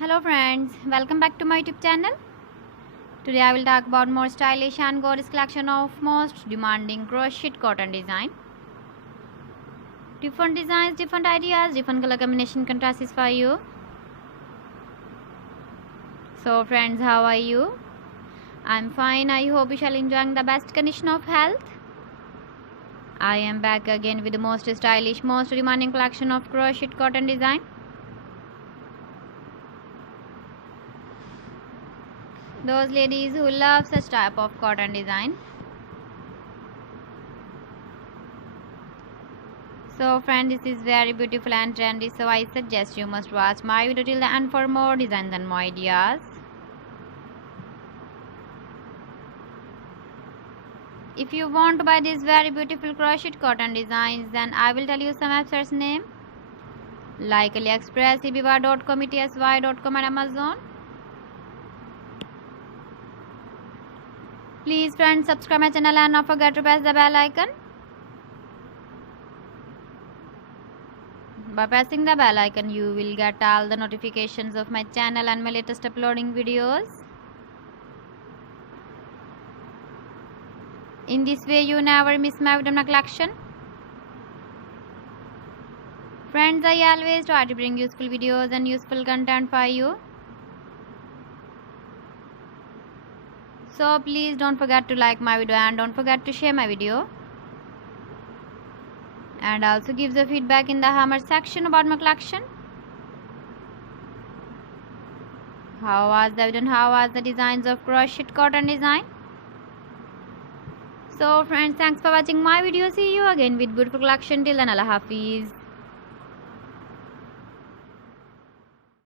Hello friends, welcome back to my YouTube channel. Today I will talk about more stylish and gorgeous collection of most demanding crochet cotton design. Different designs, different ideas, different color combination contrasts for you. So friends, how are you? I'm fine. I hope you shall enjoying the best condition of health. I am back again with the most stylish, most demanding collection of crochet cotton design. Those ladies who love such type of cotton design. So friend, this is very beautiful and trendy, so I suggest you must watch my video till the end for more designs and more ideas. If you want to buy these very beautiful crochet cotton designs, then I will tell you some websites name like AliExpress, ebiva.com, etsy.com and Amazon. Please friends, subscribe my channel and not forget to press the bell icon. By pressing the bell icon, you will get all the notifications of my channel and my latest uploading videos. In this way, you never miss my video collection. Friends, I always try to bring useful videos and useful content for you. So please don't forget to like my video and don't forget to share my video. And also give the feedback in the comment section about my collection. How was the video and how was the designs of crochet cotton design? So friends, thanks for watching my video. See you again with beautiful collection. Till then, Allah Hafiz.